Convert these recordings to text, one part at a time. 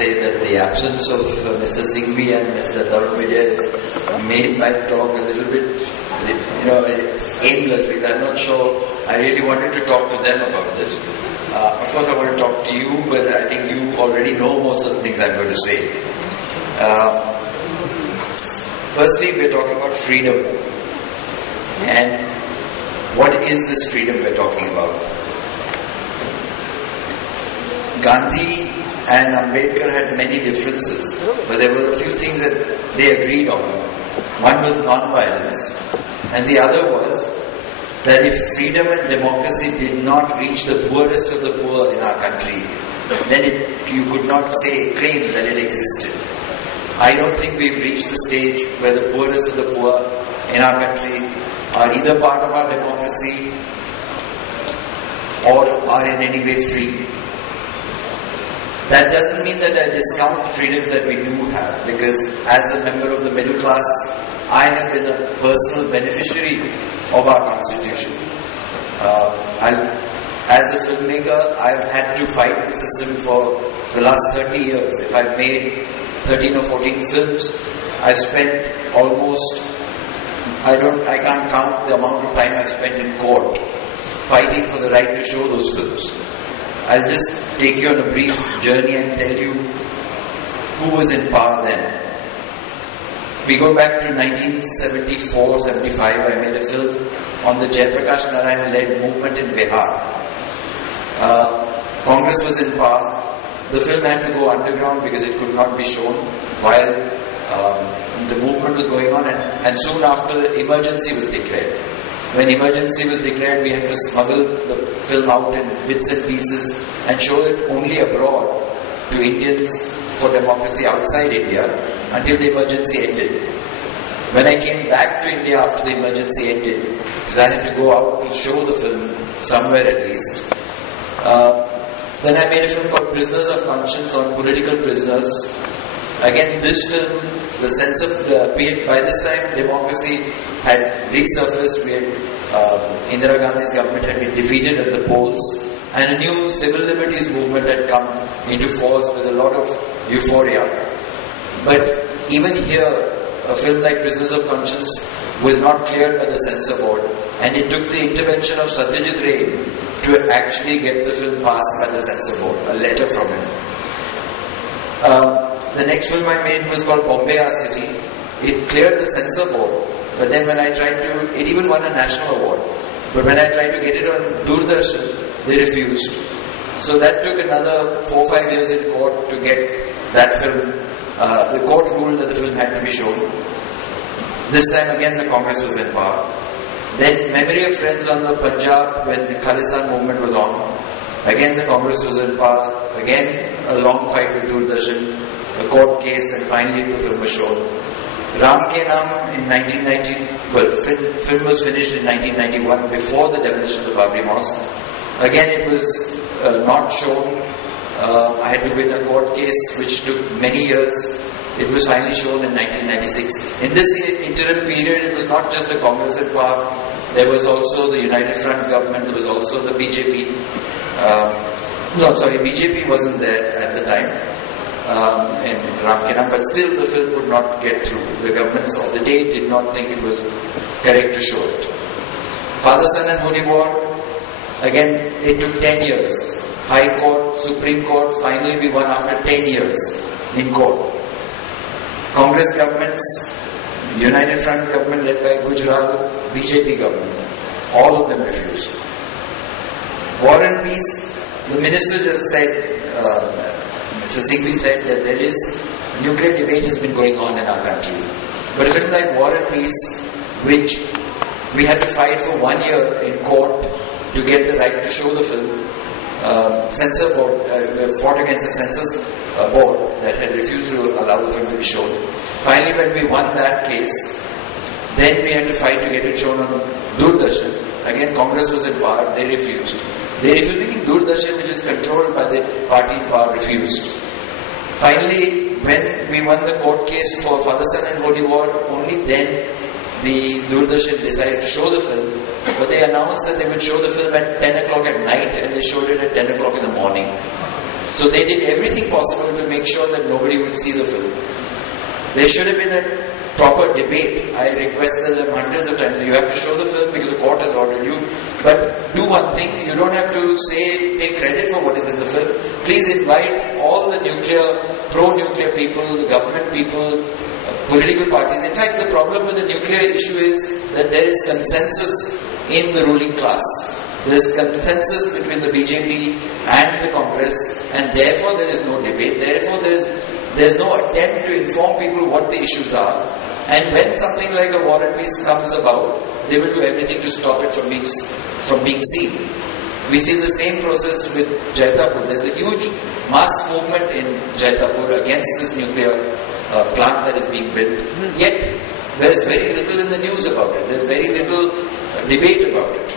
say that the absence of Mr. Singhvi and Mr. Tarun Vijay has made my talk a little bit, it's aimless because I'm not sure I really wanted to talk to them about this. Of course I want to talk to you, but I think you already know most of the things I'm going to say. Firstly, we're talking about freedom. And what is this freedom we're talking about? Gandhi and Ambedkar had many differences, but there were a few things that they agreed on. One was non-violence, and the other was that if freedom and democracy did not reach the poorest of the poor in our country, then you could not claim that it existed. I don't think we've reached the stage where the poorest of the poor in our country are either part of our democracy or are in any way free. That doesn't mean that I discount the freedoms that we do have, because as a member of the middle class, I have been a personal beneficiary of our constitution. As a filmmaker, I've had to fight the system for the last 30 years. If I've made 13 or 14 films, I've spent almost, I can't count the amount of time I've spent in court fighting for the right to show those films. I'll just take you on a brief journey and tell you who was in power then. We go back to 1974-75, I made a film on the Jayaprakash Narayan-led movement in Bihar. Congress was in power. The film had to go underground because it could not be shown while the movement was going on, and soon after the emergency was declared. When emergency was declared, we had to smuggle the film out in bits and pieces and show it only abroad to Indians for democracy outside India until the emergency ended. When I came back to India after the emergency ended, because I had to go out to show the film somewhere at least, then I made a film called Prisoners of Conscience on political prisoners. Again, this film, the sense of by this time democracy had resurfaced. We had Indira Gandhi's government had been defeated at the polls, and a new civil liberties movement had come into force with a lot of euphoria. But even here, a film like Prisoners of Conscience was not cleared by the censor board, and it took the intervention of Satyajit Ray to actually get the film passed by the censor board, a letter from him. The next film I made was called Bombay Our City. It cleared the censor board, but then when I tried to, it even won a national award. But when I tried to get it on Doordarshan, they refused. So that took another 4 or 5 years in court to get that film. The court ruled that the film had to be shown. This time again the Congress was in power. Then Memory of Friends on the Punjab, when the Khalistan movement was on. Again the Congress was in power. Again a long fight with Doordarshan, a court case, and finally the film was shown. Ram Ke Naam in 1990, film was finished in 1991 before the demolition of the Babri Mosque. Again it was not shown. I had to win a court case which took many years. It was finally shown in 1996. In this interim period, it was not just the Congress in power. There was also the United Front government. There was also the BJP. BJP wasn't there at the time in Ram Ke Naam, but still the film could not get through. The governments of the day did not think it was correct to show it. Father, Son and Holy War, again, it took 10 years. High Court, Supreme Court, finally we won after 10 years in court. Congress governments, United Front government led by Gujarat, BJP government, all of them refused. War and Peace, the minister just said, Mr. Singhvi said that there is, nuclear debate has been going on in our country. But a film like War and Peace, which we had to fight for 1 year in court to get the right to show the film, censor board fought against the censors board that had refused to allow the film to be shown. Finally, when we won that case, then we had to fight to get it shown on Doordarshan. Again, Congress was in power, they refused. They refused, making Doordarshan, which is controlled by the party in power, refused. Finally, when we won the court case for Father, Son and Holy War, only then the Doordarshan decided to show the film, but they announced that they would show the film at 10 o'clock at night, and they showed it at 10 o'clock in the morning. So they did everything possible to make sure that nobody would see the film. There should have been a proper debate. I requested them hundreds of times. You have to show the film because the court has ordered you. But do one thing. You don't have to take credit for what is in the film. Please invite all the pro-nuclear people, the government people, political parties. In fact, the problem with the nuclear issue is that there is consensus in the ruling class. There is consensus between the BJP and the Congress, and therefore there is no debate. Therefore there is no attempt to inform people what the issues are. And when something like a war and peace comes about, they will do everything to stop it from being seen. We see the same process with Jaitapur. There is a huge mass movement in Jaitapur against this nuclear plant that is being built. Yet there is very little in the news about it. There is very little debate about it.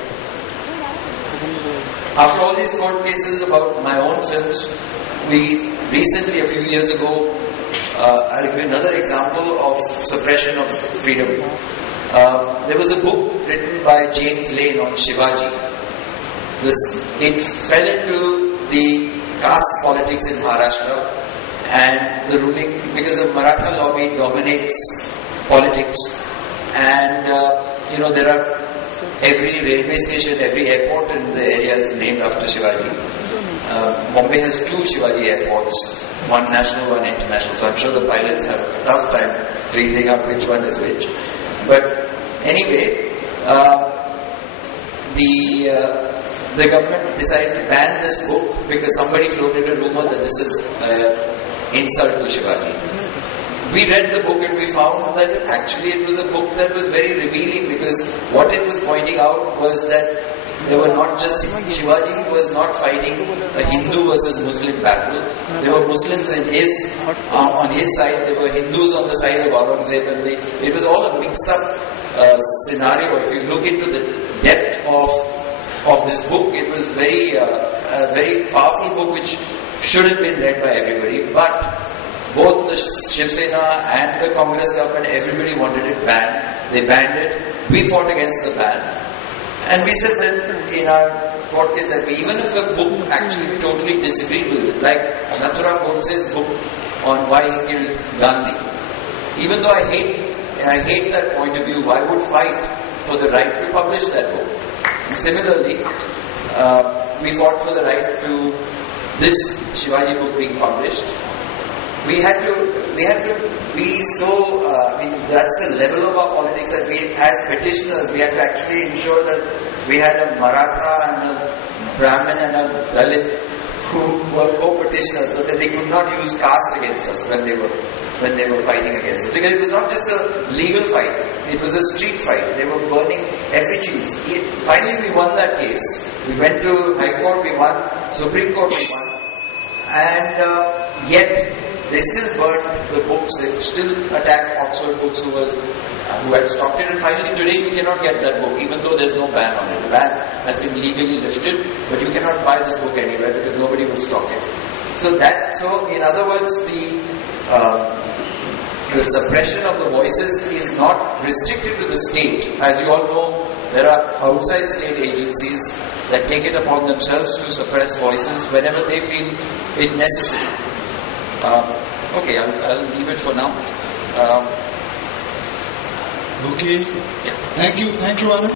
After all these court cases about my own films, we recently, a few years ago, I'll give you another example of suppression of freedom. There was a book written by James Lane on Shivaji. It fell into the caste politics in Maharashtra and the ruling, because the Maratha lobby dominates politics, and there are every railway station, every airport in the area is named after Shivaji. Bombay has 2 Shivaji airports, one national, one international. So I'm sure the pilots have a tough time figuring out which one is which. But anyway, the government decided to ban this book because somebody floated a rumor that this is insult to Shivaji. We read the book and we found that actually it was a book that was very revealing, because what it was pointing out was that there were not just Shivaji was not fighting a Hindu versus Muslim battle. There were Muslims on his side. There were Hindus on the side of Aurangzeb, and it was all a mixed up scenario. If you look into the depth of this book, it was a very powerful book which should have been read by everybody. But both the Shiv Sena and the Congress government, everybody wanted it banned. They banned it. We fought against the ban. And we said that in our court case that even if a book actually totally disagreed with it, like Nathuram Godse's book on why he killed Gandhi, even though I hate that point of view, I would fight for the right to publish that book. And similarly, we fought for the right to this Shivaji book being published. We had to be so, that's the level of our politics, that we, as petitioners, we had to actually ensure that we had a Maratha and a Brahmin and a Dalit who were co-petitioners, so that they could not use caste against us when they were fighting against us. Because it was not just a legal fight, it was a street fight. They were burning effigies. Finally we won that case. We went to High Court, we won, Supreme Court we won, and yet they still burned the books, they still attacked Oxford Books who had stopped it, and finally today you cannot get that book, even though there's no ban on it. The ban has been legally lifted, but you cannot buy this book anywhere because nobody will stock it. So in other words, the suppression of the voices is not restricted to the state. As you all know, there are outside state agencies that take it upon themselves to suppress voices whenever they feel it necessary. Okay, I'll leave it for now. Okay. Yeah. Thank you, Anand.